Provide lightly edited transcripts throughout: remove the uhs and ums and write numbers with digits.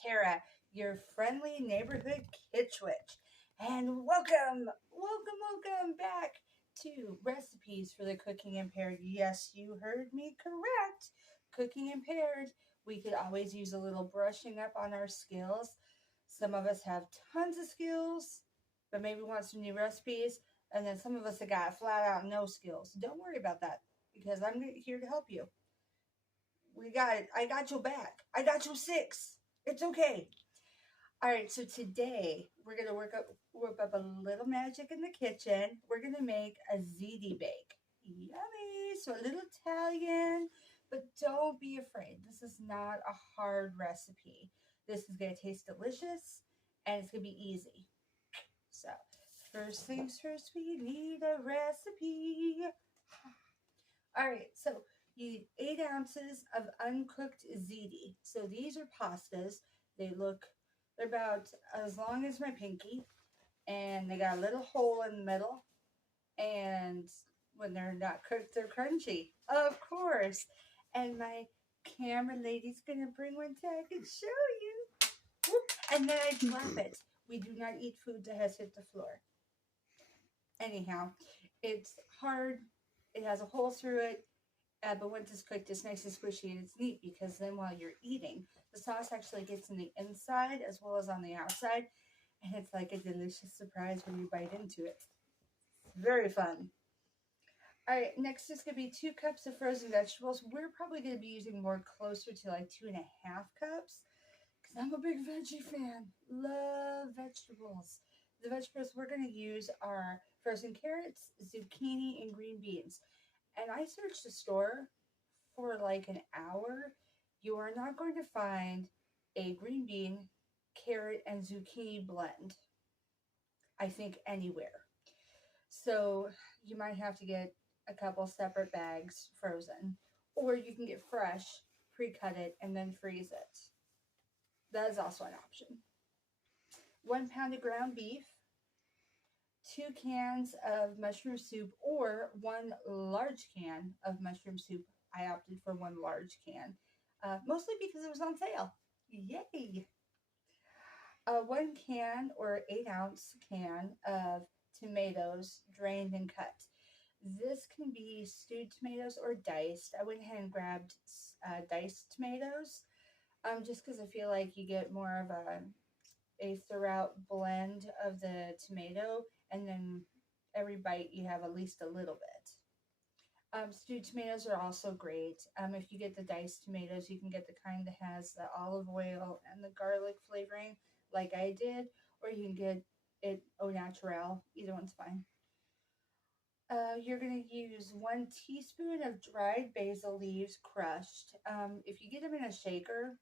Tara, your friendly neighborhood kitch witch. And welcome back to Recipes for the Cooking Impaired. Yes, you heard me correct. Cooking Impaired. We could always use a little brushing up on our skills. Some of us have tons of skills, but maybe want some new recipes. And then some of us have got flat out no skills. Don't worry about that because I'm here to help you. We got it. I got your back. I got your six. It's okay. All right, so today we're gonna work up a little magic in the kitchen. We're gonna make a ziti bake. Yummy! So a little Italian, but don't be afraid. This is not a hard recipe. This is gonna taste delicious and it's gonna be easy. So first things first, we need a recipe. All right, so you need 8 ounces of uncooked ziti. So these are pastas. They're about as long as my pinky, and they got a little hole in the middle. And when they're not cooked, they're crunchy, of course. And my camera lady's gonna bring one so I can show you. Whoop. And then I drop it. We do not eat food that has hit the floor. Anyhow, it's hard. It has a hole through it. But once it's cooked, it's nice and squishy, and it's neat because then while you're eating, the sauce actually gets in the inside as well as on the outside, and it's like a delicious surprise when you bite into it. Very fun. All right, next is going to be 2 cups of frozen vegetables. We're probably going to be using more closer to like 2.5 cups because I'm a big veggie fan. Love vegetables. The vegetables we're going to use are frozen carrots, zucchini, and green beans. And I searched the store for like an hour. You are not going to find a green bean, carrot, and zucchini blend, I think, anywhere. So you might have to get a couple separate bags frozen, or you can get fresh, pre-cut it, and then freeze it. That is also an option. 1 pound of ground beef, 2 cans of mushroom soup, or 1 large can of mushroom soup. I opted for 1 large can, mostly because it was on sale. Yay! 1 can or 8-ounce can of tomatoes, drained and cut. This can be stewed tomatoes or diced. I went ahead and grabbed diced tomatoes, just because I feel like you get more of a throughout blend of the tomato, and then every bite you have at least a little bit. Stewed tomatoes are also great. If you get the diced tomatoes, you can get the kind that has the olive oil and the garlic flavoring, like I did, or you can get it au naturel. Either one's fine. You're going to use 1 teaspoon of dried basil leaves crushed. If you get them in a shaker,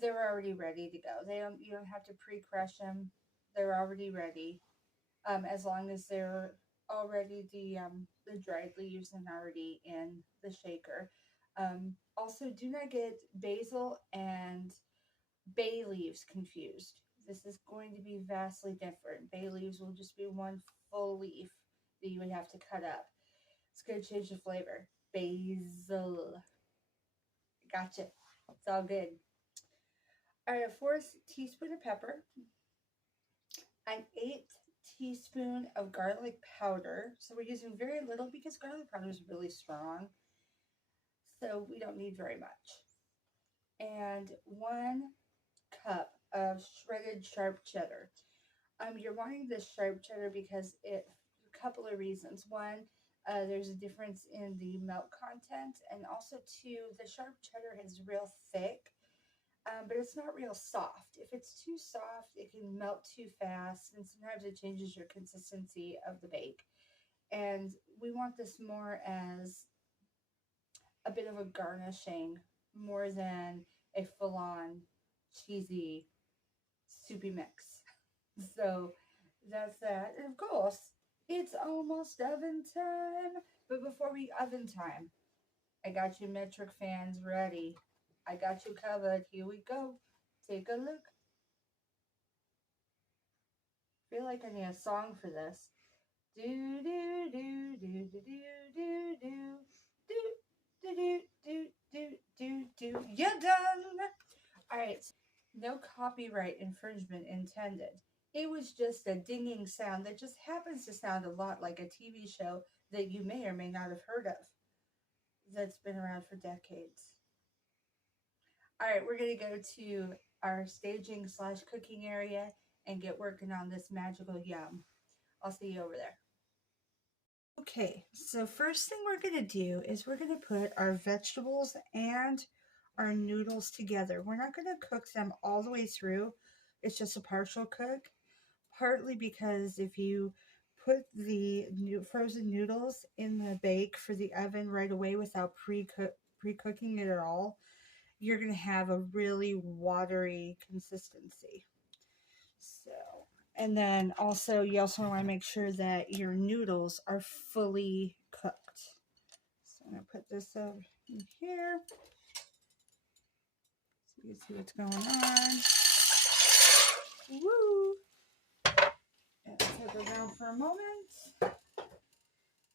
they're already ready to go. You don't have to pre-crush them. They're already ready. As long as they're already the dried leaves and already in the shaker. Also, do not get basil and bay leaves confused. This is going to be vastly different. Bay leaves will just be 1 full leaf that you would have to cut up. It's going to change the flavor. Basil. Gotcha. It's all good. All right, 1/4 teaspoon of pepper, an 1/8 teaspoon of garlic powder. So we're using very little because garlic powder is really strong. So we don't need very much. And 1 cup of shredded sharp cheddar. You're wanting this sharp cheddar because a couple of reasons. One, there's a difference in the milk content, and also 2, the sharp cheddar is real thick. But it's not real soft. If it's too soft, it can melt too fast, and sometimes it changes your consistency of the bake. And we want this more as a bit of a garnishing more than a full-on cheesy soupy mix. So that's that. And of course, it's almost oven time. But before we oven time, I got you metric fans ready. I got you covered. Here we go. Take a look. Feel like I need a song for this. Do do do do do do do do do do do do do do. You're done. All right. No copyright infringement intended. It was just a dinging sound that just happens to sound a lot like a TV show that you may or may not have heard of that's been around for decades. All right, we're going to go to our staging slash cooking area and get working on this magical yum. I'll see you over there. Okay, so first thing we're going to do is we're going to put our vegetables and our noodles together. We're not going to cook them all the way through. It's just a partial cook, partly because if you put the frozen noodles in the bake for the oven right away without pre-cooking it at all, you're going to have a really watery consistency. So, and then also you also want to make sure that your noodles are fully cooked. So I'm going to put this over in here so you can see what's going on. Woo! And put it down for a moment.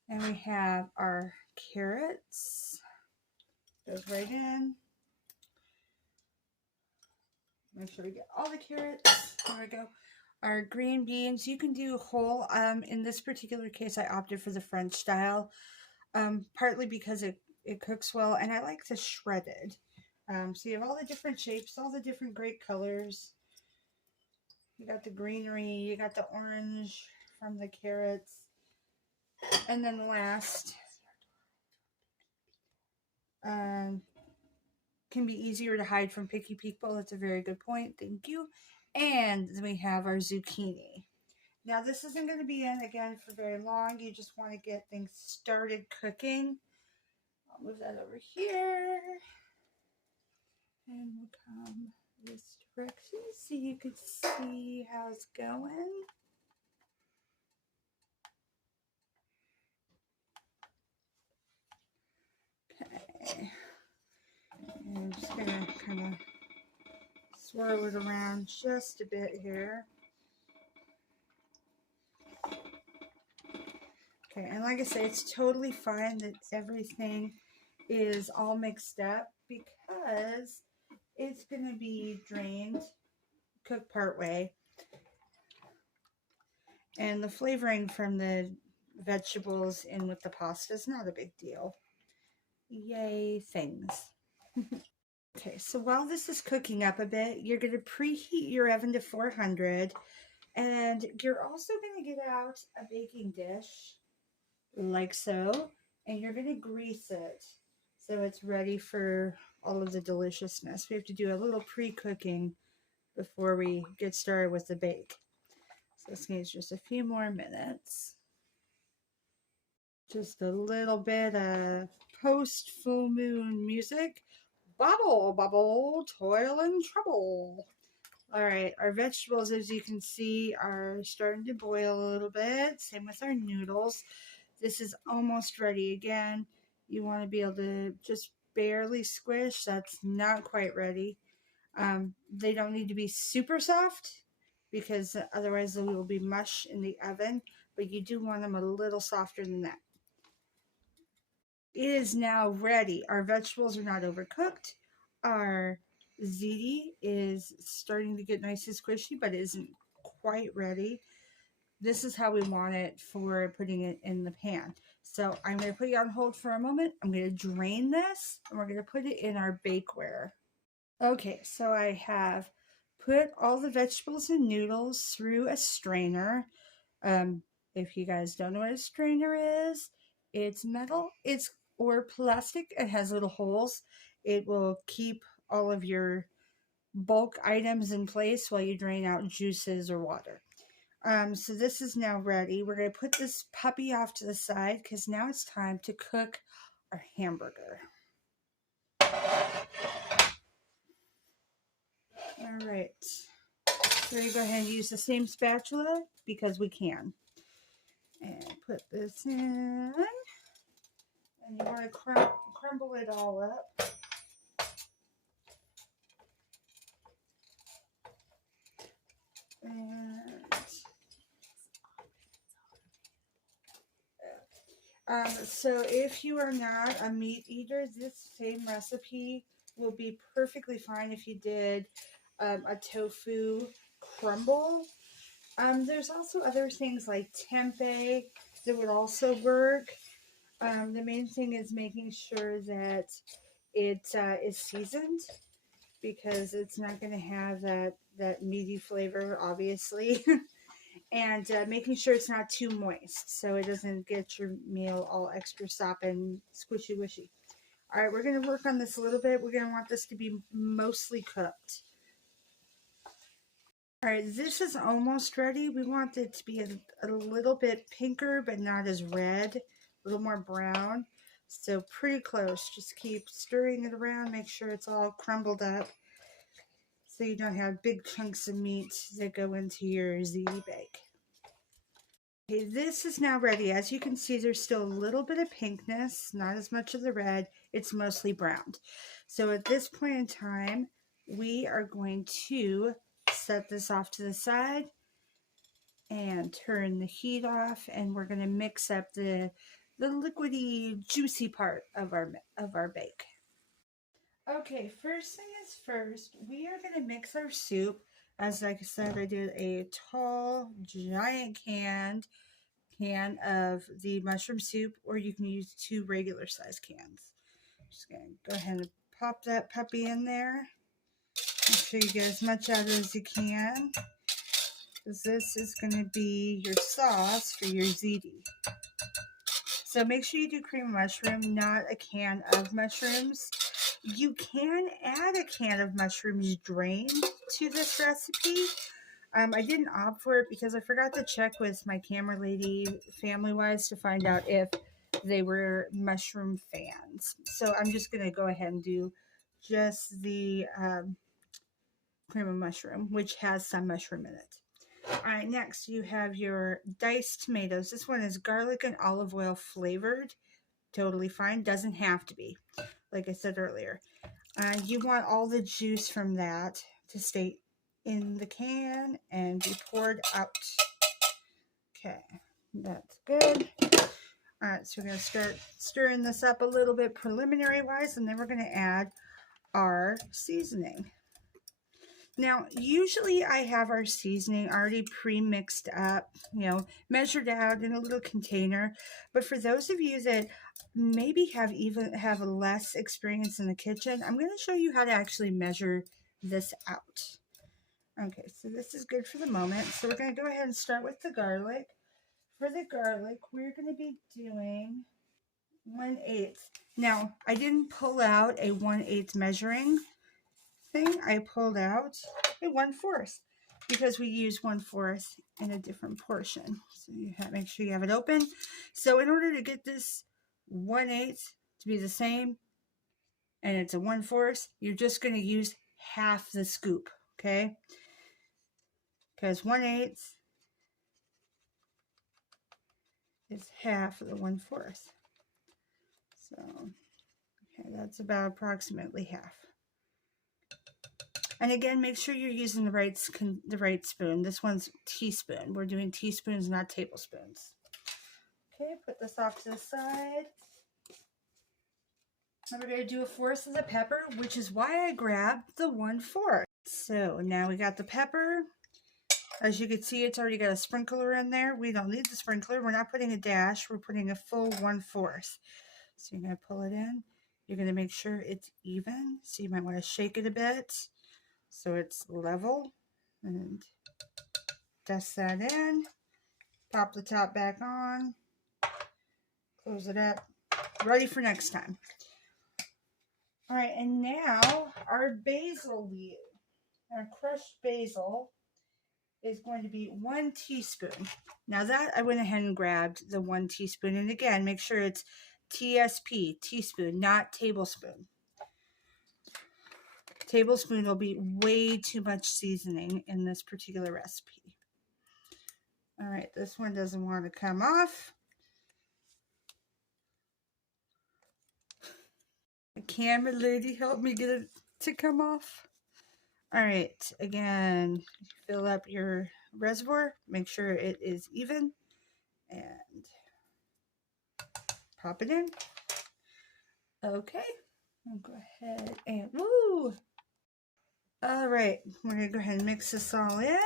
And we have our carrots. Goes right in. Make sure we get all the carrots. There we go. Our green beans, you can do whole. In this particular case, I opted for the French style, partly because it cooks well, and I like the shredded. So you have all the different shapes, all the different great colors. You got the greenery, you got the orange from the carrots, and then last, can be easier to hide from picky people. That's a very good point. Thank you. And then we have our zucchini. Now this isn't going to be in again for very long. You just want to get things started cooking. I'll move that over here. And we'll come this direction so you can see how it's going. Okay. And I'm just going to kind of swirl it around just a bit here. Okay, and like I say, it's totally fine that everything is all mixed up because it's going to be drained, cooked part way, and the flavoring from the vegetables in with the pasta is not a big deal. Yay, things. Okay, so while this is cooking up a bit, you're going to preheat your oven to 400, and you're also going to get out a baking dish, like so, and you're going to grease it so it's ready for all of the deliciousness. We have to do a little pre-cooking before we get started with the bake. So this needs just a few more minutes. Just a little bit of post full moon music. Bubble, bubble, toil and trouble. All right, our vegetables, as you can see, are starting to boil a little bit. Same with our noodles. This is almost ready. Again, you want to be able to just barely squish. That's not quite ready. They don't need to be super soft because otherwise they will be mush in the oven, but you do want them a little softer than that. It is now ready. Our vegetables are not overcooked. Our ziti is starting to get nice and squishy, but it isn't quite ready. This is how we want it for putting it in the pan. So I'm going to put you on hold for a moment. I'm going to drain this, and we're going to put it in our bakeware. Okay, so I have put all the vegetables and noodles through a strainer. If you guys don't know what a strainer is, it's metal, or plastic. It has little holes. It will keep all of your bulk items in place while you drain out juices or water. So this is now ready. We're going to put this puppy off to the side because now it's time to cook our hamburger. All right. So you go ahead and use the same spatula because we can. And put this in. And you want to crumble it all up. So if you are not a meat eater, this same recipe will be perfectly fine if you did a tofu crumble. There's also other things like tempeh that would also work. The main thing is making sure that it is seasoned, because it's not going to have that meaty flavor, obviously. And making sure it's not too moist so it doesn't get your meal all extra sop and squishy wishy. All right, we're going to work on this a little bit. We're going to want this to be mostly cooked. All right, this is almost ready. We want it to be a little bit pinker, but not as red, a little more brown. So pretty close. Just keep stirring it around. Make sure it's all crumbled up so you don't have big chunks of meat that go into your ziti bake. Okay, this is now ready. As you can see, there's still a little bit of pinkness, not as much of the red. It's mostly browned. So at this point in time, we are going to set this off to the side and turn the heat off, and we're going to mix up the liquidy, juicy part of our bake. Okay, first thing is first, we are going to mix our soup. As like I said, I did a tall, giant can of the mushroom soup, or you can use 2 regular size cans. Just going to go ahead and pop that puppy in there. Make sure you get as much out of it as you can, because this is going to be your sauce for your ziti. So make sure you do cream of mushroom, not a can of mushrooms. You can add a can of mushrooms drained to this recipe. I didn't opt for it because I forgot to check with my camera lady family-wise to find out if they were mushroom fans. So I'm just going to go ahead and do just the cream of mushroom, which has some mushroom in it. All right, next you have your diced tomatoes. This one is garlic and olive oil flavored. Totally fine. Doesn't have to be, like I said earlier. You want all the juice from that to stay in the can and be poured out. Okay, that's good. All right, so we're going to start stirring this up a little bit preliminary wise, and then we're going to add our seasoning. Now, usually I have our seasoning already pre-mixed up, measured out in a little container. But for those of you that maybe have less experience in the kitchen, I'm going to show you how to actually measure this out. Okay, so this is good for the moment. So we're going to go ahead and start with the garlic. For the garlic, we're going to be doing 1/8. Now, I didn't pull out a 1/8 measuring thing. I pulled out a 1/4 because we use 1/4 in a different portion. So you have make sure you have it open. So in order to get this 1/8 to be the same, and it's a 1/4, you're just going to use half the scoop, okay? Because 1/8 is half of the 1/4. So, okay, that's about approximately half. And again, make sure you're using the right spoon. This one's teaspoon. We're doing teaspoons, not tablespoons. Okay, put this off to the side. And we're going to do 1/4 of the pepper, which is why I grabbed the 1/4. So now we got the pepper. As you can see, it's already got a sprinkler in there. We don't need the sprinkler. We're not putting a dash. We're putting a full 1/4. So you're going to pull it in. You're going to make sure it's even. So you might want to shake it a bit so it's level. And dust that in. Pop the top back on. Close it up. Ready for next time. All right, and now our basil leaf. Our crushed basil is going to be 1 teaspoon. Now that I went ahead and grabbed the 1 teaspoon. And again, make sure it's TSP, teaspoon, not tablespoon. Tablespoon will be way too much seasoning in this particular recipe. All right, this one doesn't want to come off. The camera lady help me get it to come off. All right, again, fill up your reservoir. Make sure it is even. And pop it in. Okay, I'll go ahead and, woo! All right, we're gonna go ahead and mix this all in.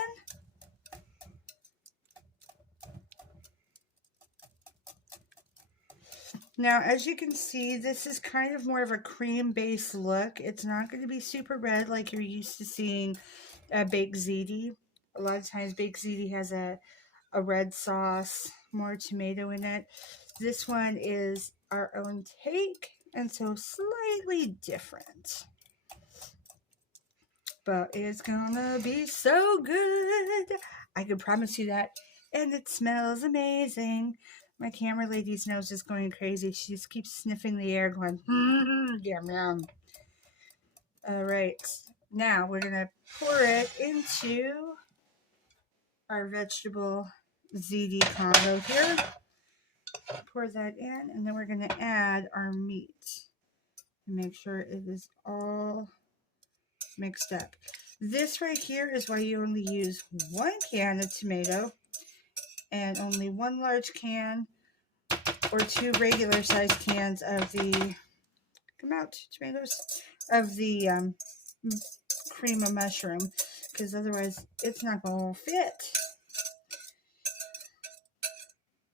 Now, as you can see, this is kind of more of a cream-based look. It's not going to be super red like you're used to seeing baked ziti. A lot of times baked ziti has a red sauce, more tomato in it. This one is our own take, and so slightly different. But it's gonna be so good. I can promise you that. And it smells amazing. My camera lady's nose is going crazy. She just keeps sniffing the air going, yum, yum. All right. Now we're going to pour it into our vegetable ziti combo here. Pour that in, and then we're going to add our meat and make sure it is all mixed up. This right here is why you only use 1 can of tomato and only 1 large can or 2 regular sized cans of the tomatoes of the cream of mushroom, because otherwise it's not going to fit.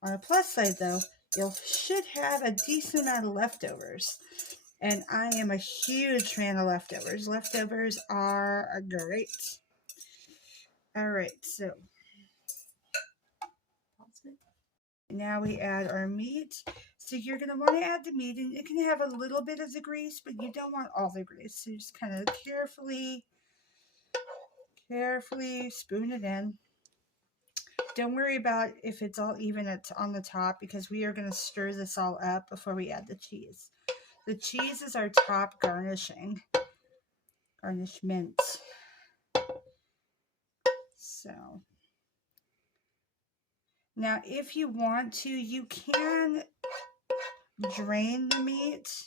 On a plus side though, you should have a decent amount of leftovers. And I am a huge fan of leftovers. Leftovers are great. All right, so now we add our meat. So you're going to want to add the meat, and it can have a little bit of the grease, but you don't want all the grease. So just kind of carefully spoon it in. Don't worry about if it's all even on the top, because we are going to stir this all up before we add the cheese. The cheese is our top garnishment. So now if you want to, you can drain the meat.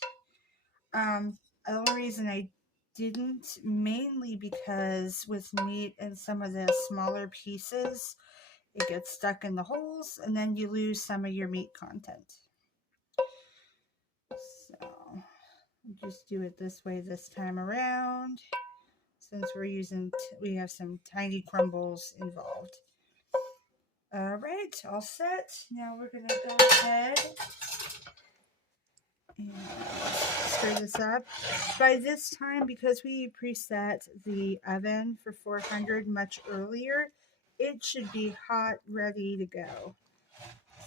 The only reason I didn't, mainly because with meat and some of the smaller pieces, it gets stuck in the holes and then you lose some of your meat content. So just do it this way this time around, since we have some tiny crumbles involved. All right, all set. Now we're going to go ahead and stir this up. By this time, because we preset the oven for 400 much earlier, it should be hot, ready to go.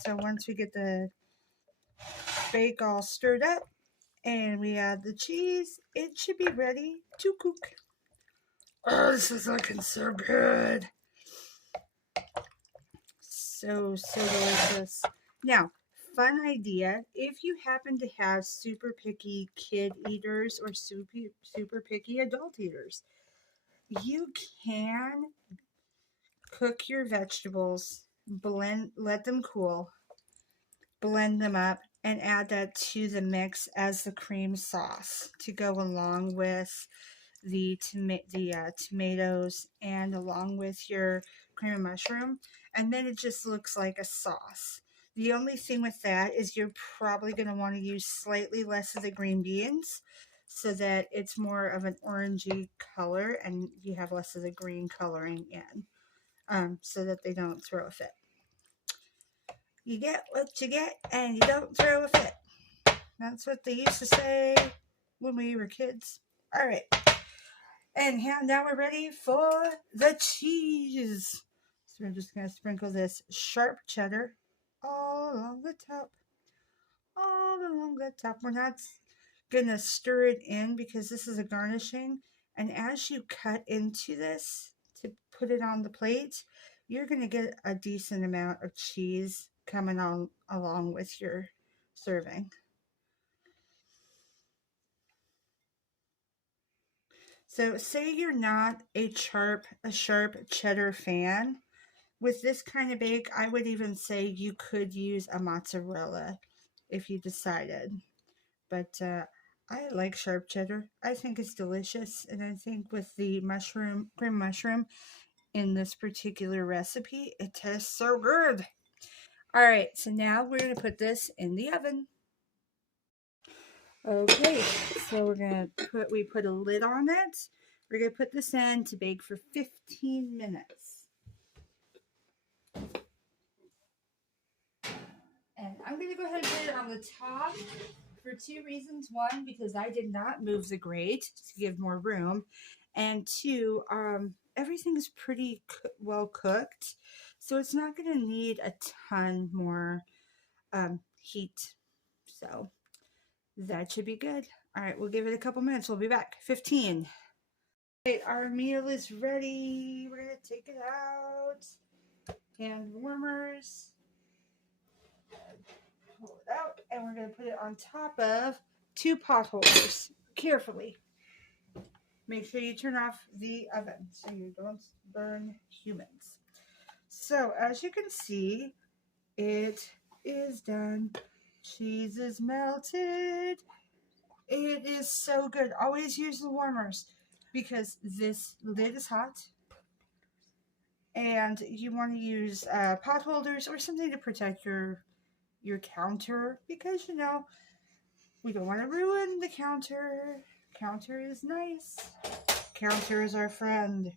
So once we get the bake all stirred up and we add the cheese, it should be ready to cook. Oh, this is looking so good. So delicious. Now, fun idea, if you happen to have super picky kid eaters or super picky adult eaters, you can cook your vegetables, let them cool, blend them up, and add that to the mix as the cream sauce to go along with the tomatoes and along with your cream of mushroom, and then it just looks like a sauce. The only thing with that is you're probably going to want to use slightly less of the green beans so that it's more of an orangey color and you have less of the green coloring in, so that they don't throw a fit. You get what you get and you don't throw a fit. That's what they used to say when we were kids. All right. And now we're ready for the cheese. So we're just going to sprinkle this sharp cheddar all along the top. All along the top. We're not going to stir it in because this is a garnishing. And as you cut into this to put it on the plate, you're going to get a decent amount of cheese coming on along with your serving. So say you're not a sharp cheddar fan. With this kind of bake, I would even say you could use a mozzarella if you decided. But I like sharp cheddar. I think it's delicious. And I think with the cream mushroom in this particular recipe, it tastes so good. All right, so now we're going to put this in the oven. Okay, so we put a lid on it. We're going to put this in to bake for 15 minutes. And I'm going to go ahead and put it on the top for two reasons. One, because I did not move the grate to give more room. And two, everything is pretty well cooked. So it's not going to need a ton more heat. So that should be good. All right, we'll give it a couple minutes. We'll be back. 15. Okay, our meal is ready. We're going to take it out. Hand warmers. Pull it out, and we're going to put it on top of 2 pot holders carefully. Make sure you turn off the oven so you don't burn humans. So as you can see, it is done. Cheese is melted. It is so good. Always use the warmers because this lid is hot. And you want to use pot holders or something to protect your counter because, you know, we don't want to ruin the counter. Counter is nice. Counter is our friend.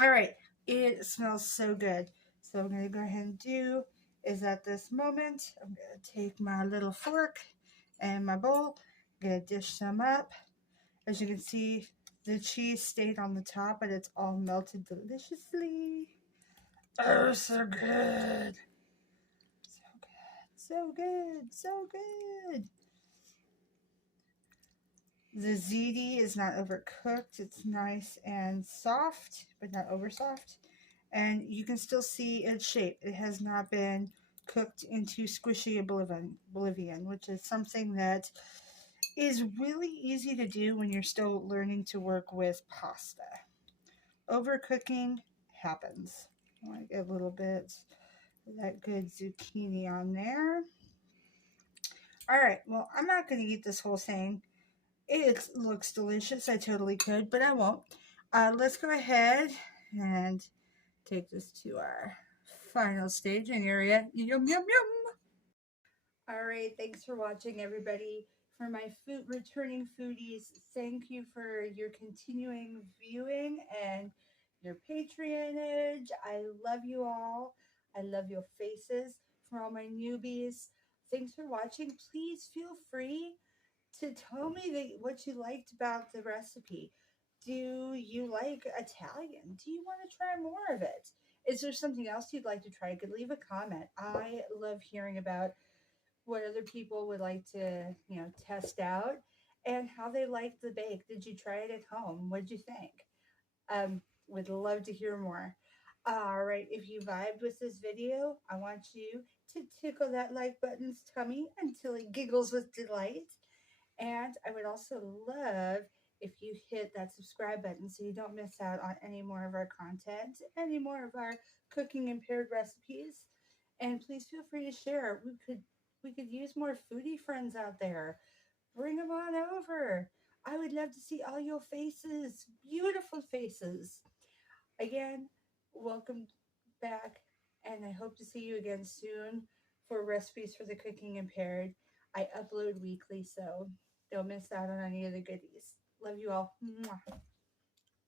All right. It smells so good. So I'm going to go ahead and do is at this moment, I'm going to take my little fork and my bowl. I'm going to dish some up. As you can see, the cheese stayed on the top, but it's all melted deliciously. Oh, so good. So good. So good. The ziti is not overcooked. It's nice and soft, but not over soft. And you can still see its shape. It has not been cooked into squishy oblivion, which is something that is really easy to do when you're still learning to work with pasta. Overcooking happens. I want to get a little bit of that good zucchini on there. All right, well, I'm not going to eat this whole thing. It looks delicious. I totally could, but I won't. Let's go ahead and take this to our final staging area. Yum, yum, yum. All right, thanks for watching, everybody. For my returning foodies, thank you for your continuing viewing and your patronage. I love you all. I love your faces. For all my newbies, thanks for watching. Please feel free to tell me what you liked about the recipe. Do you like Italian? Do you want to try more of it? Is there something else you'd like to try? You could leave a comment. I love hearing about what other people would like to, test out and how they like the bake. Did you try it at home? What did you think? Would love to hear more. All right, if you vibed with this video, I want you to tickle that like button's tummy until it giggles with delight. And I would also love if you hit that subscribe button so you don't miss out on any more of our content, any more of our cooking impaired recipes. And please feel free to share. We could use more foodie friends out there. Bring them on over. I would love to see all your faces, beautiful faces. Again, welcome back, and I hope to see you again soon for recipes for the cooking impaired. I upload weekly, so don't miss out on any of the goodies. Love you all. Mwah.